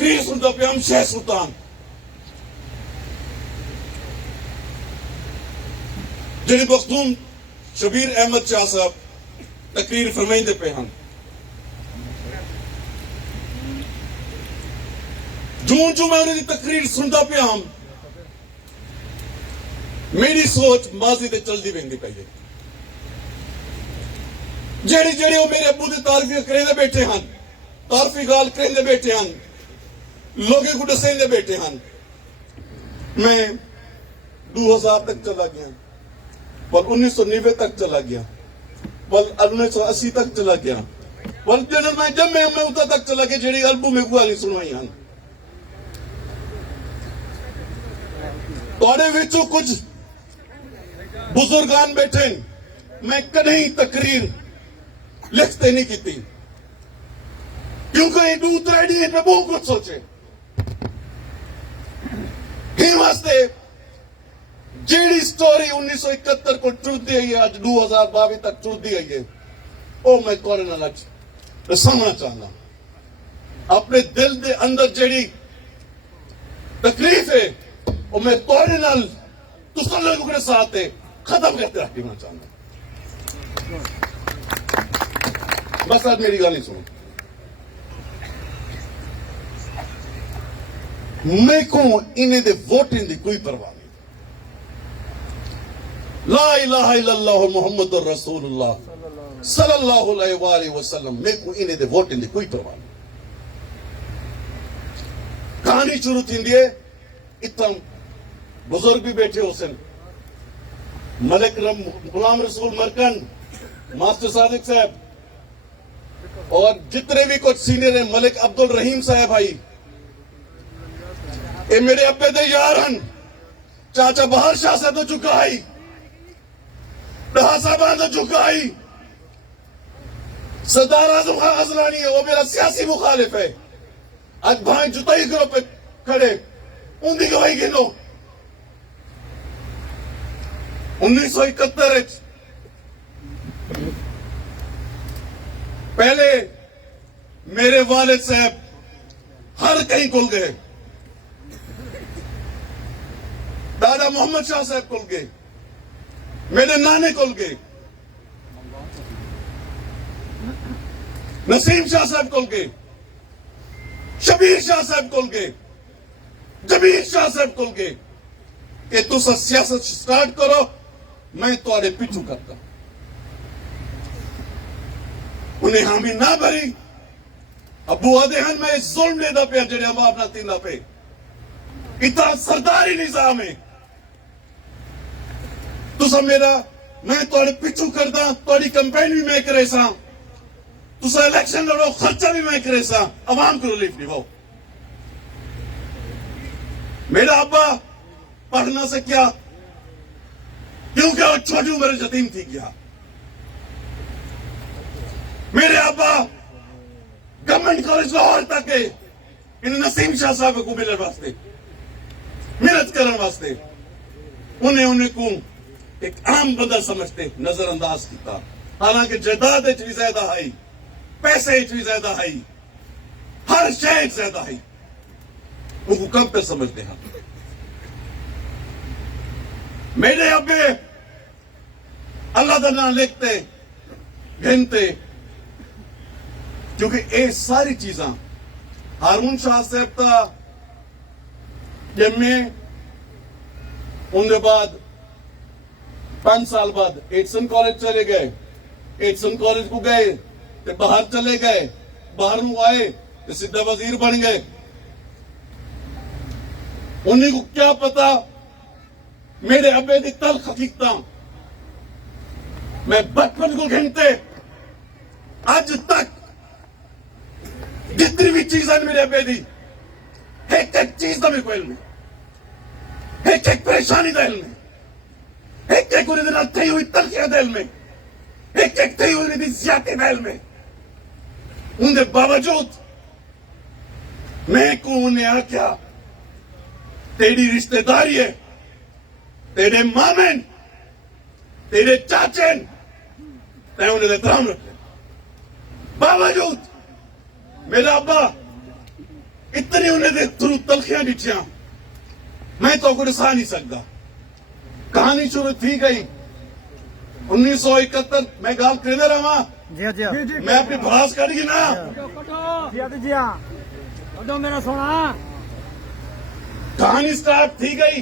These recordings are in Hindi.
तकरीर सुनता पे हम शेख सुल्तान जिहड़े मखदूम शबीर अहमद शाह साहब तकरीर फरमाइंदे पे हैं जूं जूं मैं उन्हें तकरीर सुनता पे हम मेरी सोच माजी ते चलती वेंदी पई है जेड़ी जेड़ी वो मेरे अबू की तारीफ करेंदे बैठे हैं तारीफी गाल करेंदे बैठे हैं लोगों को दसेंदे बैठे हैं मैं 2000 तक चला गया पल 1990 तक चला गया पल 1980 तक चला गया पल जब मैं उतना तक चला गया जेड़ी अल्बू में गाली सुनवाई हैं तोड़े विचों कुछ बुजुर्गान बैठे मैं कहीं तकरीर लिखते नहीं की क्योंकि दूसरे डी पे बहुत कुछ सोचे ही वास्ते जेडी स्टोरी 1971 को चुनती आई है आज 2022 तक चुनती आई है ओ मैं कोरे नाल समझना चाहना अपने दिल के अंदर जेडी तकलीफ है वो मैं कोरे नाल तुसा लोगों के साथ है खत्म करते रखना चाहना बस आज मेरी गाली सुनो मैं को इन्हें दे वोटिंग की कोई परवाह नहीं ला इलाहा इल्लल्लाह मुहम्मदुर रसूलुल्लाह सल्लल्लाहु अलैहि वसल्लम मैं को इन्हें दे वोटिंग की कोई परवाह नहीं कहानी शुरू थी है इतना बुजुर्ग भी बैठे हो सन मलिक गुलाम रसूल मरकन मास्टर सादिक साहब और जितने भी कुछ सीनियर है मलिक अब्दुल रहीम साहब भाई ये मेरे अब्बे दे यार हैं चाचा बहार शाह से तो चुका है साहब तो चुका है सरदार आजम खान अजलानी है वो मेरा सियासी मुखालिफ है आज भाई जुताई करो पे खड़े उनकी गवाही गिनो 1971 पहले मेरे वालिद साहब हर कहीं खुल गए दादा मोहम्मद शाह साहब खुल गए मेरे नाने खुल गए नसीम शाह साहब खुल गए शबीर शाह साहब खुल गए जबीर शाह साहब खुल गए कि तुम सियासत स्टार्ट करो मैं तुम्हारे पीछू करता उन्हें हामी ना भरी अबू आदे हैं मैं जुल्म लेदा पे जेड़े अवाब ना तीना पे इतना सरदारी निजाम है तुसा मेरा मैं तुम्हारे पीछू करदा तुम्हारी कैंपेन भी मैं करे सा तुसा इलेक्शन लड़ो खर्चा भी मैं करे सा अवाम को रिलीफ दिवाओ मेरा अब्बा पढ़ना से क्या क्योंकि वो छोटी उम्र यतीम थी गया मेरे अब्बा गवर्नमेंट कॉलेज लाहौर तक गए इन नसीम शाह साहब को मिलने वास्ते मेहनत करने वास्ते उन्हें को एक आम बंदा समझते नजरअंदाज किया हालांकि जायदाद भी ज्यादा है पैसे भी ज्यादा है हर शय ज्यादा है उनको कम पे समझते हैं मेरे अब्बे अल्लाह का नाम लिखते गिनते क्योंकि ये सारी चीजा हारून शाह साहब का जम्मे उनके बाद 5 साल बाद एटसन कॉलेज चले गए एटसन कॉलेज को गए तो बाहर चले गए बाहर आए तो सीधा वजीर बन गए उन्हीं को क्या पता मेरे अब्बे की तल्ख हकीकत मैं बचपन को गिनते आज तक जितनी भी चीज है मेरे अब्बे दी एक एक चीज का मेरे को इल्म है एक एक परेशानी का इल्म है एक एक उन्हें थी हुई तलखियां का इल्म है एक एक थी हुई ज्यादा का इल्म है उनके बावजूद मैं को उन्हें आख्या तेरी रिश्तेदारी है तेरे मामेन तेरे चाचे तय उन्हें एहतराम रखे बावजूद मेरा अब्बा इतनी उन्हें दे थ्रू तलखियां डिठिया मैं तो को दसा नहीं सकता। कहानी शुरू थी गई 1971 मैं गाल कहते रहा मैं अपनी भड़ास कट गई ना मेरा सोना कहानी स्टार्ट थी गई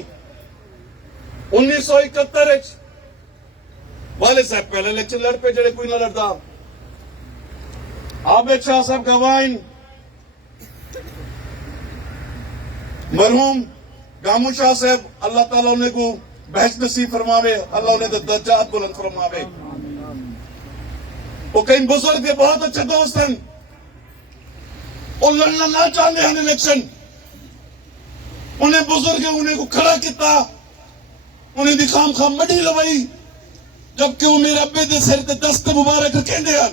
1971 वाले साहब पहले इलेक्शन लड़ पे जड़े कोई ना लड़ता आबिद शाह साहब गवाइन मरहूम गामू शाह साहब अल्लाह ताला उन्हें को बहस नसीब फरमावे अल्लाह उन्हें दर्जात बुलंद फरमावे। वो कई बुजुर्ग के बहुत अच्छे दोस्त हैं और लड़ना ना चाहते हैं इलेक्शन उन्हें बुजुर्ग उन्हें को खड़ा किया उन्हें दी खाम खाम मड़ी लवाई जबकि वो मेरे अब्बे दे सिर ते दस्त मुबारक रखेंदे हैं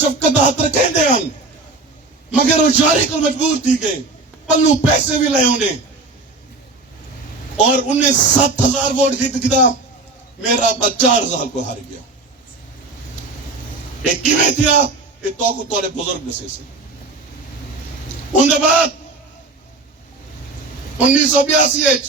शफकत हाथ रखेंदे हैं मगर वो जारी को मजबूर थी गए पल्लू पैसे भी लाए उन्हें और उन्हें 7,000 वोट जीत गया मेरा अब्बा 4,000 को हार गया। एक किमें थिया ये तो को तोड़े बुजुर्ग से उनके बाद 1982